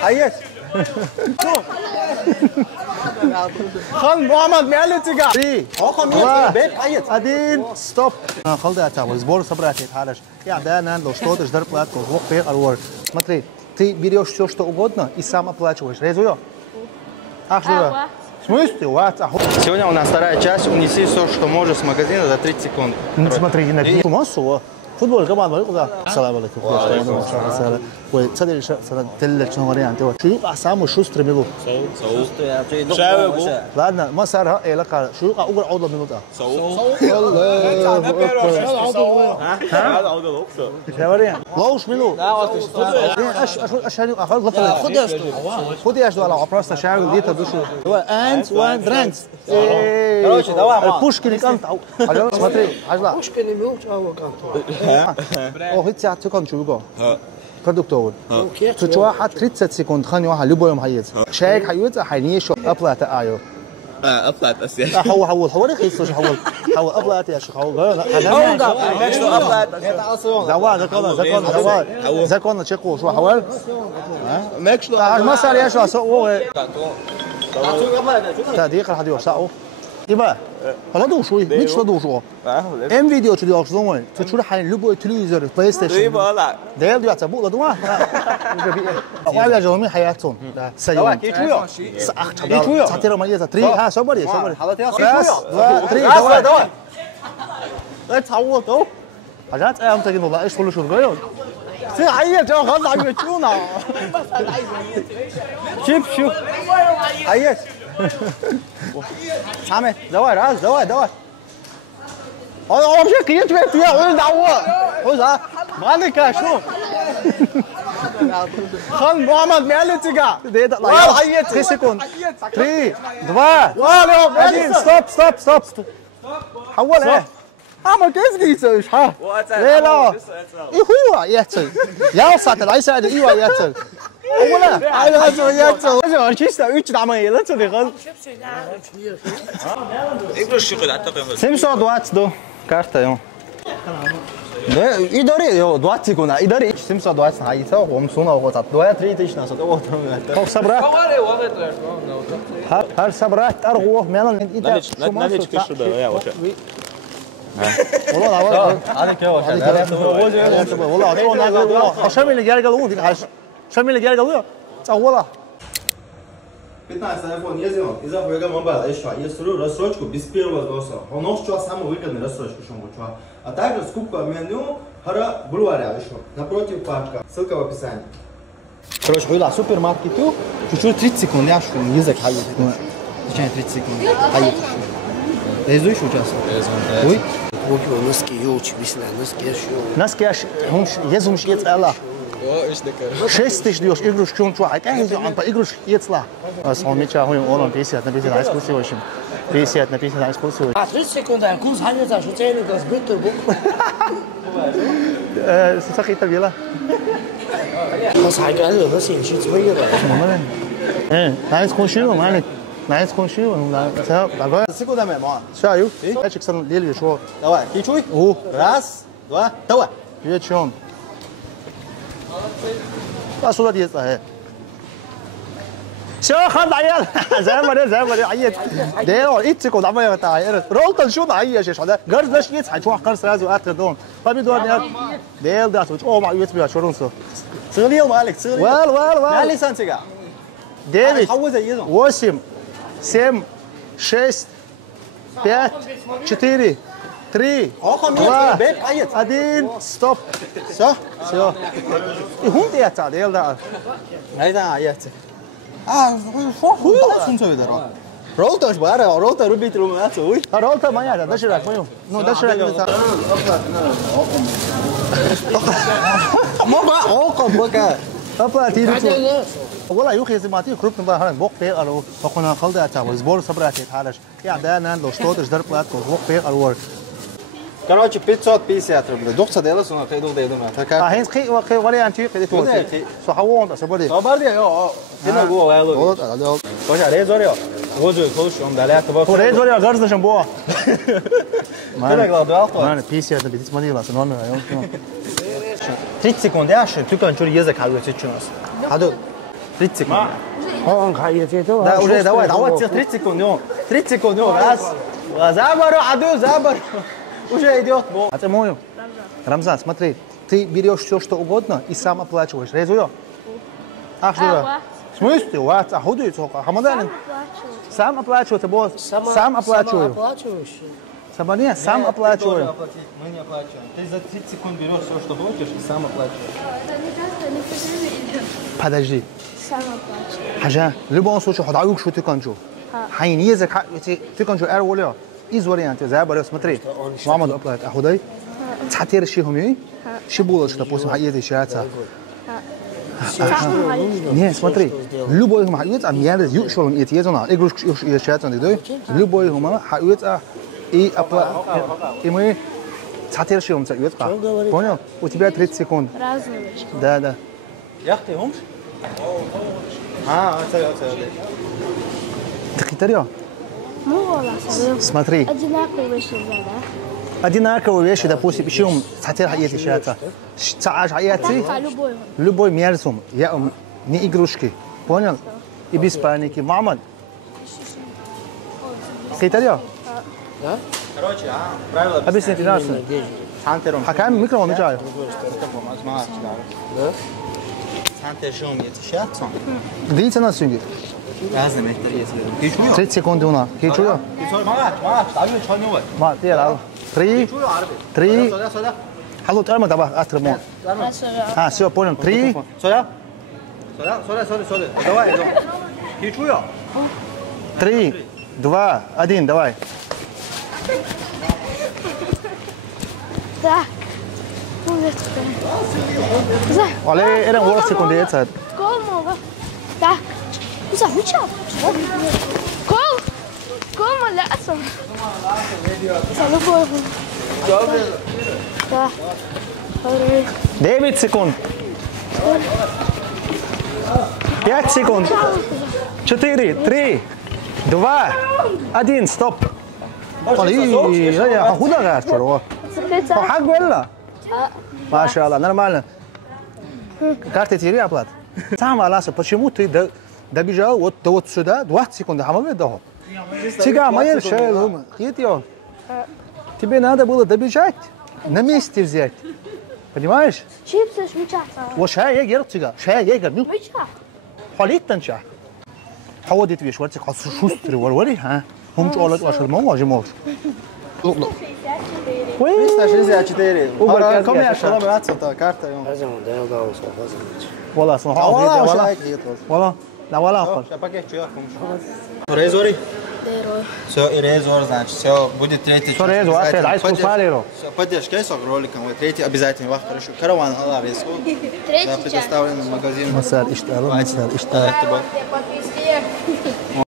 Hayır. Khan Muhammed Mealitiga. 3. Oqam bet hayır. Один. Стоп. Халда тава. Сбор собрать хараш. Я да надо что-то ждать платку. Вот пер алвор. Смотри, ты берешь все что угодно и сам оплачиваешь. Резую? Ах, что? В смысле? Сегодня у нас вторая часть. Унеси все, что можешь с магазина за 30 секунд. Смотри, на массу. فوتبول كمان بقى السلام عليكم وسهلا وتصدق تل شنو وريان تو شو اسامو شو استرملو شاو لا ما صار ها لك شو اول عوضه من ده الله عوضه وريان لوش منو اشهر خد يا على عبراسه شاو دي تدوشو انت وان درانكس короче давай пушкин кант смотри ажла пушкин милч ава кант هيتساع تكون شو بقى продуктовый ты واحد 30 секунд خلني واحد любой يوم هيت شايك هيوت حيني شو ابلات ايو ابلات اسيا حول رخيص حول ابلات يا شيخ حول закон чеку شو حول ماكش ما صار يا شو هو تدقيق راح يدور ساعه يبقى هلا دوشوي مش دوشو ام فيديو تدي اصلا تو تشوف حين لبو تلفزيون بلاي ستيشن ده يبدو يعتبوا له دوا ولا جومي حياتهم سيئة كيتويو تعطينا ميزة 3 ها صبري بس 3 دوا لا تعوضوا حاجات ايام تجي والله ايش كله شو غير سي عيا جو غلط عم يشونا شوف عيا سامي زواج راس زواج هذا مش كيت بيت يا ولد عوض خذها مالك شو خان محمد ميالتيغا والله حيت 3 سكوند 3 2 ستوب حول ايه اما كيف جيتش ها لا ايه هو ياتي يا صاحبي العيسى ايوه ياتي اولا ايوه ارتيست 3 دعمه تدي خل اقدر شغل اعتقد 720 карта ё. Да, и дари ё 20 гуна, и дари 720 хайта, омсуна огота 2-3 тысяч насот. О, там собрать. Har собрать арго, мелан ида. Налич кишу да, я вообще. والله انا كيف والله والله شامل اللي قال قالوا ديك شامل اللي قال قالوا والله 15 телефон ездил, и за вега мобайл еще есть рассрочку без первого взноса. Он что самый выгодный рассрочку что. А также скупка меню хара бульваря еще напротив парка. Ссылка в описании. Короче, хуйла супермаркету чуть-чуть 30 секунд я что язык хаю. Зачем 30 секунд? Хаю. Резу еще час. Ой. Ой, носки юч, бисла, носки еще. Носки هم يزهم شيء يتسأله. 6 тысяч даешь игрушки, он что, а как он по игрушке يطلع. صوميتش هو он 50 на 50 на экскурсию очень. 50 на 50 на экскурсию. А 30 секунд я курс ханя что цены das bitte. سخي تبيلا. بس حاجة قالوا بس يمشي صغير. عايز خشيو مالك. عايز خشيو ولا سبب. سيكو دم ما. شايو. ايش كسر ليل شو. دوا. كيشوي. هو. راس. دوا. يتشون. صورة دي صحيح شو خد عيال زي ما عيط ده ايتسكو دعما يا تعال رولتن شو عيش ايش هذا جرز لاش يتصحى شو قرص لازم اتدون طب يدور ده ده او ما يتبع شو رونسو صغير مالك صغير وال مالي سانتيغا ديفيد 8 7 6 5 4 3 2 1 ستوب صح все и хунт я та дел да айда аят хунт сунцо ведро ролтош бара ролта рубит румац ой ролта мая да ширак мою ну да ширак да моба око бока папа ти والله يوخي زماتي كروب نبا هرن بوق بير الو فكنا خلدا تا سبور صبرات حالش يا да нан до что ждар плат бوق بير الو Короче, 550 рублей. Доктор делает, он приду дойду на. А хинс хи варианты приду тут. Сохавон, сободи. Сободи, ё. Тина го вайло. Вот, да. Пока резорио. Возу колш он далее то. Резорио гарзашам бо. Мана гладуал то. Мана 50 на 50 манила, нормально, ё. 30 секунд я ше, только он чур язык хавил чуть-чуть. Хаду. 30 секунд. Да, уже давай, 30 секунд, 30 секунд, раз. Забору, аду, забору. Уже идет. А ты мою? Рамзан, смотри, ты берешь все, что угодно и сам оплачиваешь. Резую? А что это? В смысле? У вас охотует только. Хамадан? Сам оплачиваю, ты босс. Сам оплачиваю. Сам не, сам оплачиваю. Мы не оплачиваем. Ты за 30 секунд берешь все, что хочешь, и сам оплачиваешь. Подожди. Сам оплачиваю. Хажа, в любом случае, ходаю, что ты кончу. Хайн язык, ты кончу эрволю. Из вариантов, забору, смотри. Мамаду оплатит. А худай? Цатер шихуми? Шибуло, что после хаеды шиатся. Не, смотри, любой хума хаюет, а мне это юшолом и тезона. Игрушку шиатся, ты любой хума хаюет, и мы цатер шихум цаюет. Понял? У тебя 30 секунд. Разные. Да. Як ты умш? А, это. Ты хитрё? Ну, voilà, Смотри. одинаковые вещи, да? Одинаковые вещи, допустим, еще цатер хаеты шиатся. Цааш хаеты. Любой мерзум. Я не игрушки. Понял? И без паники. Мамад. Хитрё? Короче, правила Объясни, пожалуйста. Хакам микрофон мечаю. Сантер шум yetişiyorsan. Длится на сюнгит. Разные методы есть. 30 секунд у нас. Хичуё? Мама, ставлю чайный вот. Ма, ты рад. 3. Сюда. Халу, тема давай, астрому. А, все, понял. 3. Сюда. Давай, иду. Хичуё. 3, 2, 1, давай. Так. Ale, jedan u 8 sekundi je sad. Como? Tak. Zavučao. Como لا أصلا. سلوكه. Tak. 9 sekund. 5 sekund. 4, 3, 2, 1, stop. Ali, я худо гастро. Хак вела. Маша Аллах, нормально. Карты тебе оплат. Сам Аллах, почему ты добежал вот сюда 20 секунд, а мы доход. Тебя моя шея, тебе надо было добежать, на месте взять. Понимаешь? Чипсы шмичаться. Вот шея егер тебя, шея егер, ну. Халит танча. حودت في شوارتك خاص شوستر وروري ها هم شغلك واشل مو واجي موش لو 364. Uber Come Cash. é a chama carta? والله صراحة والله لا ولا أخر. Резори? Все, и резор, значит, все, будет третий. Что резор? Айс купалиро. Поддержка с роликом, третий обязательно, вах, хорошо. Караван, Аллах, весу. Третий предоставлен магазин. مساء الاشتغال مساء الاشتغال.